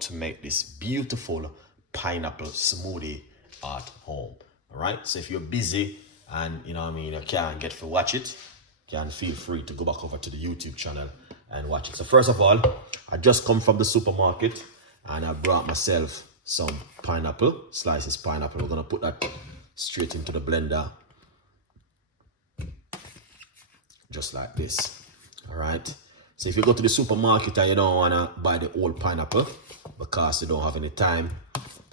to make this beautiful pineapple smoothie at home. All right, so if you're busy and you know what I mean, you can't get to watch it, you can feel free to go back over to the YouTube channel and watch it. So first of all, I just come from the supermarket and I brought myself some pineapple, slices pineapple. We're gonna put that straight into the blender, just like this. All right. So if you go to the supermarket and you don't wanna buy the whole pineapple because you don't have any time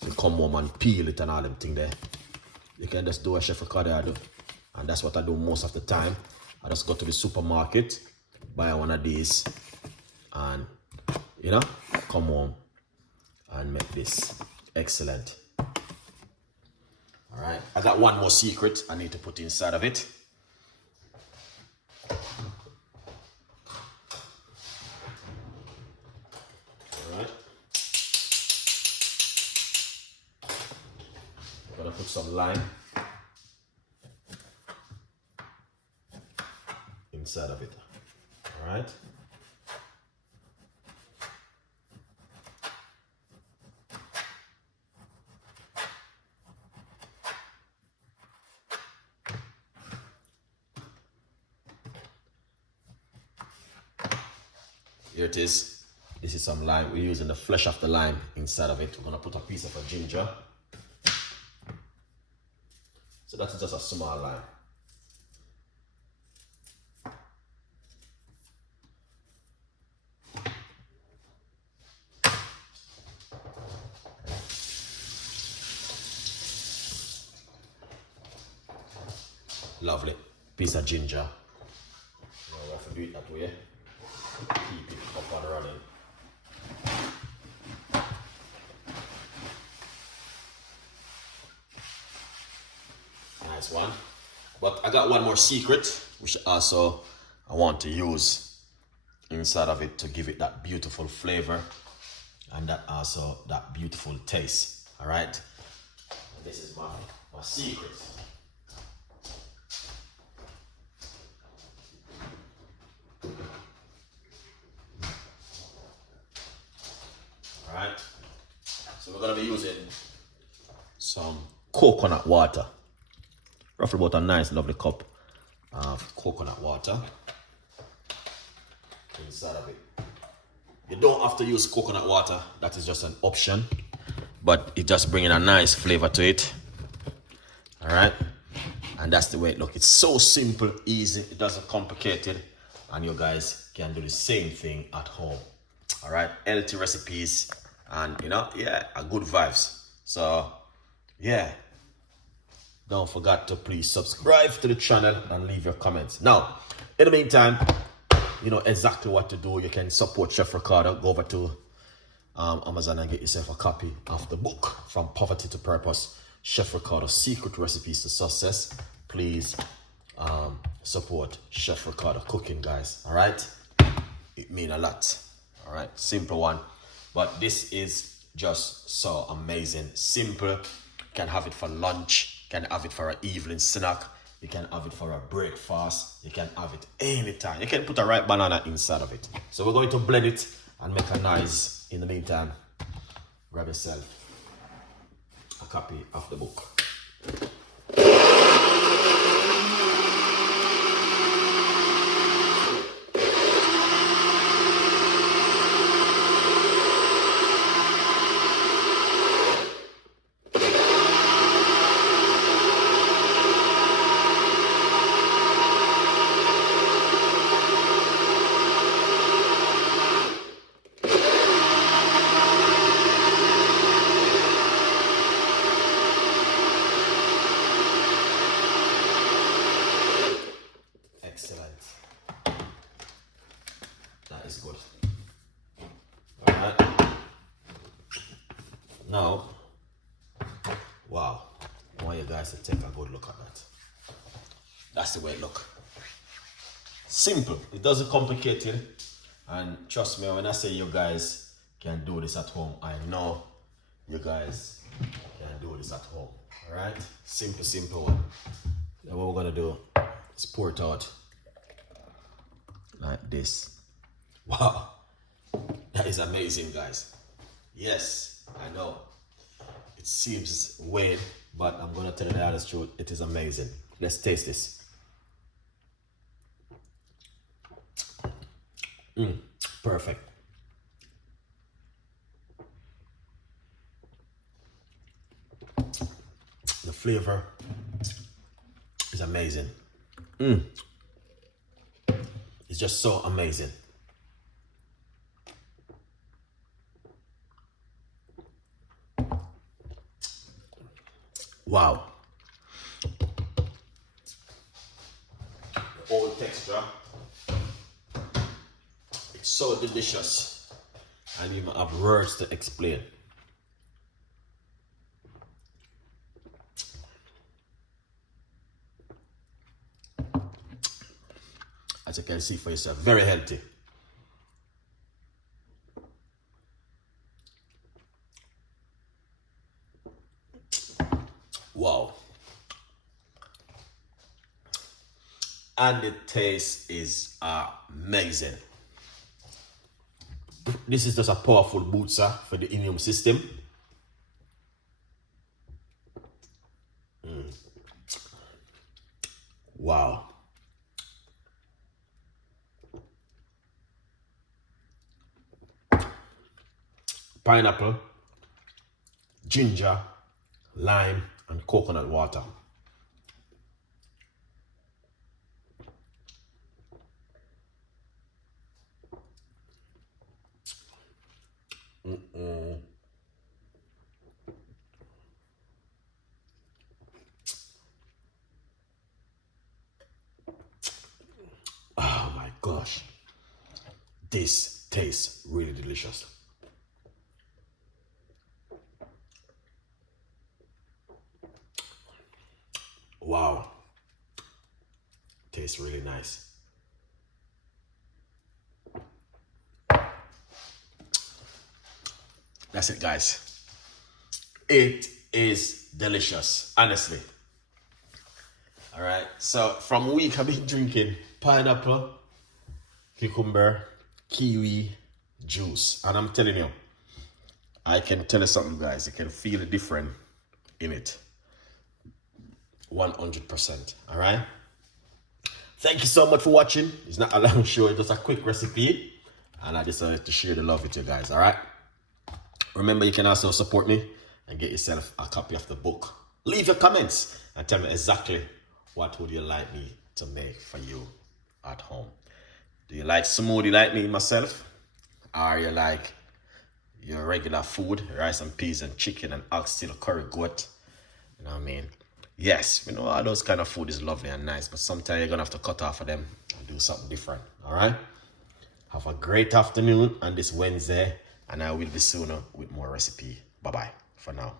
to come home and peel it and all them thing there, you can just do a Chef Ricardo I do, and that's what I do most of the time. I just go to the supermarket, buy one of these, and you know, come home and make this excellent. All right, I got one more secret I need to put inside of it. All right, I'm gonna put some lime inside of it. All right. Here it is. This is some lime. We're using the flesh of the lime inside of it. We're gonna put a piece of a ginger. So that's just a small lime. Lovely piece of ginger. Now we have to do it that way. Keep it up and running. Nice one. But I got one more secret, which also I want to use inside of it to give it that beautiful flavor and that beautiful taste. All right. And this is my secret. Alright, so we're going to be using some coconut water, roughly about a nice lovely cup of coconut water inside of it. You don't have to use coconut water, that is just an option, but it just bringing a nice flavor to it. Alright, and that's the way it looks. It's so simple, easy, it doesn't complicate it, and you guys can do the same thing at home. All right, healthy recipes and you know, yeah, a good vibes. So yeah, don't forget to please subscribe to the channel and leave your comments. Now in the meantime, you know exactly what to do. You can support Chef Ricardo. Go over to Amazon and get yourself a copy of the book From Poverty to Purpose, Chef Ricardo's Secret Recipes to Success. Please support Chef Ricardo cooking, guys. All right, it means a lot. All right, simple one, but this is just so amazing. Simple. You can have it for lunch, you can have it for an evening snack, you can have it for a breakfast, you can have it anytime. You can put a ripe banana inside of it. So we're going to blend it and make a nice. In the meantime, grab yourself a copy of the book. Excellent. That is good. All right. Now, wow. I want you guys to take a good look at that. That's the way it looks. Simple. It doesn't complicate it. And trust me, when I say you guys can do this at home, I know you guys can do this at home. All right. Simple one. Then what we're gonna do is pour it out like this. Wow, that is amazing, guys. Yes, I know. It seems weird, but I'm gonna tell you the honest truth. It is amazing. Let's taste this. Perfect. The flavor is amazing. It's just so amazing. Wow. All texture. It's so delicious. I don't even have words to explain. As you can see for yourself, very healthy. Wow. And the taste is amazing. This is just a powerful booster for the immune system. Wow. Pineapple, ginger, lime, and coconut water. Oh my gosh. This tastes really delicious. Wow. Tastes really nice. That's it, guys. It is delicious, honestly. All right. So from week I've been drinking pineapple, cucumber, kiwi juice, and I'm telling you, I can tell you something, guys. You can feel the difference in it. 100%. All right. Thank you so much for watching. It's not a long show, it's just a quick recipe, and I decided to share the love with you guys. All right. Remember, you can also support me and get yourself a copy of the book. Leave your comments and tell me exactly what would you like me to make for you at home. Do you like smoothie like me myself? Or you like your regular food, rice and peas and chicken and oxtail, curry goat? You know what I mean? Yes, you know, all those kind of food is lovely and nice, but sometimes you're gonna have to cut off of them and do something different. All right? Have a great afternoon on this Wednesday, and I will be sooner with more recipe. Bye-bye for now.